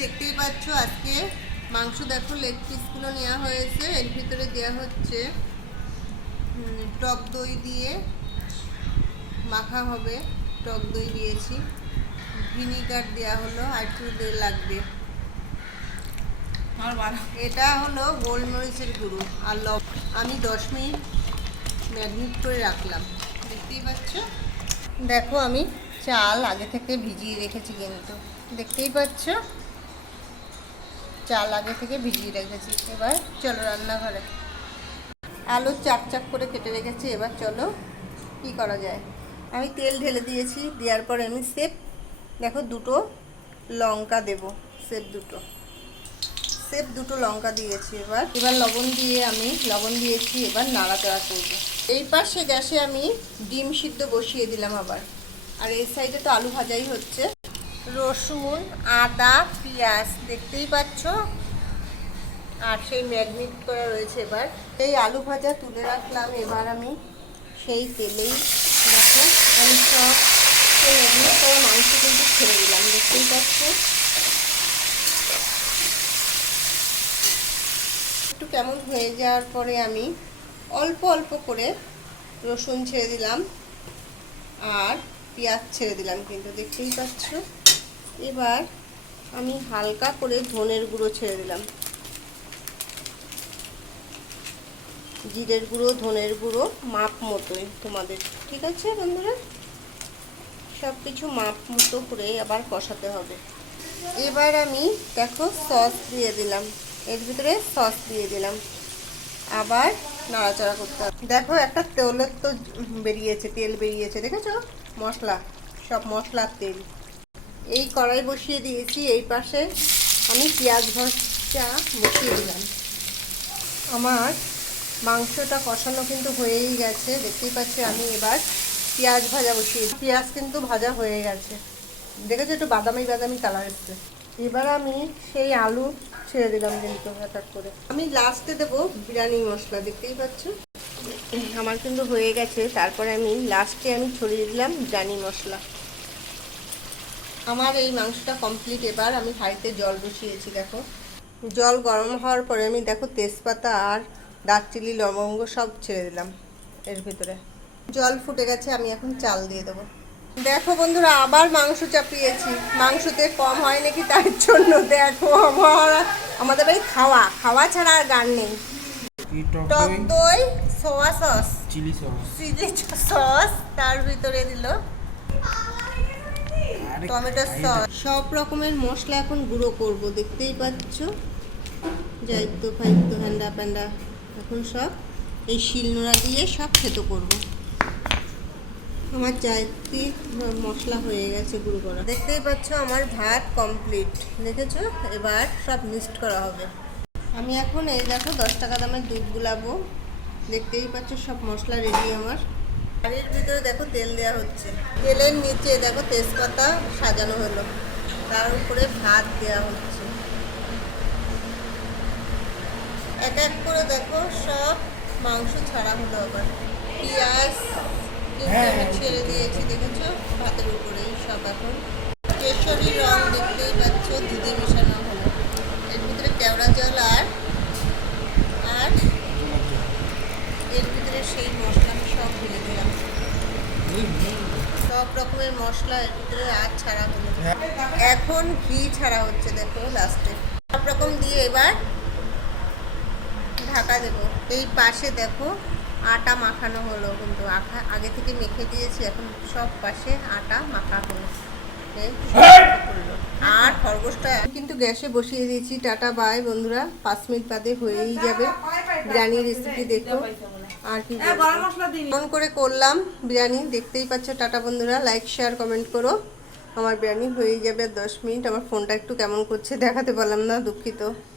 দেখতেই পাচ্ছ আজকে। মাংস দেখো লেগ পিসগুলো নেওয়া হয়েছে এর ভিতরে দেওয়া হচ্ছে টক দই দিয়ে মাখা হবে। টক দই দিয়েছি। ভিনিগার দেওয়া হলো আর একটু দই লাগবে। এটা হলো গোলমরিচের গুঁড়ো আর লব আমি দশ মিনিট ম্যাগনেট করে রাখলাম। দেখতেই পাচ্ছ? দেখো আমি চাল আগে থেকে ভিজিয়ে রেখেছি কিন্তু। দেখতেই পাচ্ছ? চাল আগে থেকে ভিজিয়ে রেখেছি। এবার চলো রান্নাঘরে। আলু চাক চাক করে কেটে রেখেছি, এবার চলো কি করা যায়? আমি তেল ঢেলে দিয়েছি, দেওয়ার পরে আমি সেপ, দেখো দুটো লঙ্কা দেব, সেপ দুটো। সেপ দুটো লঙ্কা দিয়েছি এবার। এবার লবণ দিয়ে আমি, লবণ দিয়েছি, এবার নাড়াচাড়া করব। এই পাশে গ্যাসে আমি ডিম সিদ্ধ বসিয়ে দিলাম আবার। আর এই সাইডে তো আলু ভাজাই হচ্ছে। রসুন, আদা, পেঁয়াজ, দেখতেই পাচ্ছ? আর সেই ম্যাগনেট করা রয়েছে এবার। এই আলু ভাজা তুলে রাখলাম, এবার আমি সেই তেলেই দেখো আমি সব সেই ম্যাগনেট করা মাংস কিন্তু ছেড়ে দিলাম, দেখতেই পাচ্ছ? একটু কেমন হয়ে যাওয়ার পরে আমি অল্প অল্প করে রসুন ছেড়ে দিলাম, আর পেঁয়াজ ছেড়ে দিলাম কিন্তু, দেখতেই পাচ্ছ? এবার আমি হালকা করে ধনের গুঁড়ো ছেড়ে দিলাম। জিরের গুঁড়ো, ধনের গুঁড়ো মাপ মতোই তোমাদের, ঠিক আছে বন্ধুরা? সব কিছু মাপ মতো করে আবার কষাতে হবে। এবার আমি দেখো সস দিয়ে দিলাম। এর ভিতরে সস দিয়ে দিলাম। আবার নাড়াচাড়া করতে হবে। দেখো একটা তেলের তো বেরিয়েছে, তেল বেরিয়েছে, দেখেছ? মশলা, সব মশলার তেল। এই কড়াই বসিয়ে দিয়েছি, এই পাশে আমি পেঁয়াজ ভর্তা বসিয়ে দিলাম। আমার মাংসটা কষানো কিন্তু হয়েই গেছে, দেখতেই পাচ্ছি আমি এবার পেঁয়াজ ভাজা বসিয়ে পেঁয়াজ কিন্তু ভাজা হয়ে গেছে। দেখেছ একটু বাদামি বাদামি কালার এসছে। এবার আমি সেই আলু ছেড়ে দিলাম কিন্তু এক করে। আমি লাস্টে দেবো বিরিয়ানি মশলা, দেখতেই পাচ্ছ? আমার কিন্তু হয়ে গেছে। তারপরে আমি লাস্টে আমি ছড়িয়ে দিলাম বিরিয়ানি মশলা। আমার এই মাংসটা কমপ্লিট এবার আমি হাঁড়িতে জল বসিয়েছি দেখো। জল গরম হওয়ার পরে আমি দেখো তেজপাতা আর দারচিনি লবঙ্গ সব ছেড়ে দিলাম এর ভিতরে। জল ফুটে গেছে আমি এখন চাল দিয়ে দেবো। দেখো বন্ধুরা আবার মাংস চাপিয়েছি। মাংসতে কম হয় নাকি তার জন্য? দেখো আমার আমাদের বাড়ি খাওয়া। খাওয়া ছাড়া আর গান নেই। টক দই soya sauce. Chilli sauce. Chilli sauce তার ভিতরে দিল। Tomato sauce. সব রকমের মশলা এখন গুঁড়ো করব দেখতেই পাচ্ছ? যাইত্য ফাইত্য হ্যান্ডা প্যান্ডা এখন সব এই শিলনোড়া দিয়ে সব থেতো করব। আমার জায়ত্রী মশলা হয়ে গেছে গুঁড়ো করা। দেখতেই পাচ্ছ আমার ভাত কমপ্লিট দেখেছ? এবার সব মিক্সড করা হবে। আমি এখন এই দেখো দশ টাকা দামের দুধ গুলাবো। দেখতেই পাচ্ছ সব মশলা রেডি আমার। বাড়ির ভিতরে দেখো তেল দেওয়া হচ্ছে। তেলের নিচে দেখো তেজপাতা সাজানো হলো। তার উপরে ভাত দেওয়া হচ্ছে। এক এক করে দেখো সব মাংস ছাড়া হলো আবার। পেঁয়াজ কিন্তু হ্যাঁ, আমি হ্যাঁ, ছেড়ে দিয়েছি দেখেছ? ভাতের উপরেই সব এখন। কেশরি রং দেখতেই পাচ্ছ দুধে মেশানো হলো। এর ভিতরে কেওড়া জল আর আর এর ভিতরে সেই মশলা আমি সব ঢেলে দিলাম সব রকমের মশলা এর ভিতরে আর ছাড়া হলো। এখন ঘি ছাড়া হচ্ছে দেখো লাস্টে সব রকম দিয়ে এবার ঢাকা দেবো। এই পাশে দেখো আটা মাখানো হলো কিন্তু আখা আগে থেকে মেখে দিয়েছি এখন সব পাশে আটা মাখা হলো। আর খরগোশটা কিন্তু গ্যাসে বসিয়ে দিয়েছি। টাটা বাই বন্ধুরা। পাঁচ মিনিট বাদে হয়েই যাবে। বিরিয়ানি রেসিপি দেখো। আর কি হ্যাঁ, কেমন করে করলাম বিরিয়ানি। দেখতেই পাচ্ছ টাটা বন্ধুরা লাইক শেয়ার কমেন্ট করো। আমার বিরিয়ানি হয়ে যাবে দশ মিনিট। আমার ফোনটা একটু কেমন করছে দেখাতে পারলাম না দুঃখিত।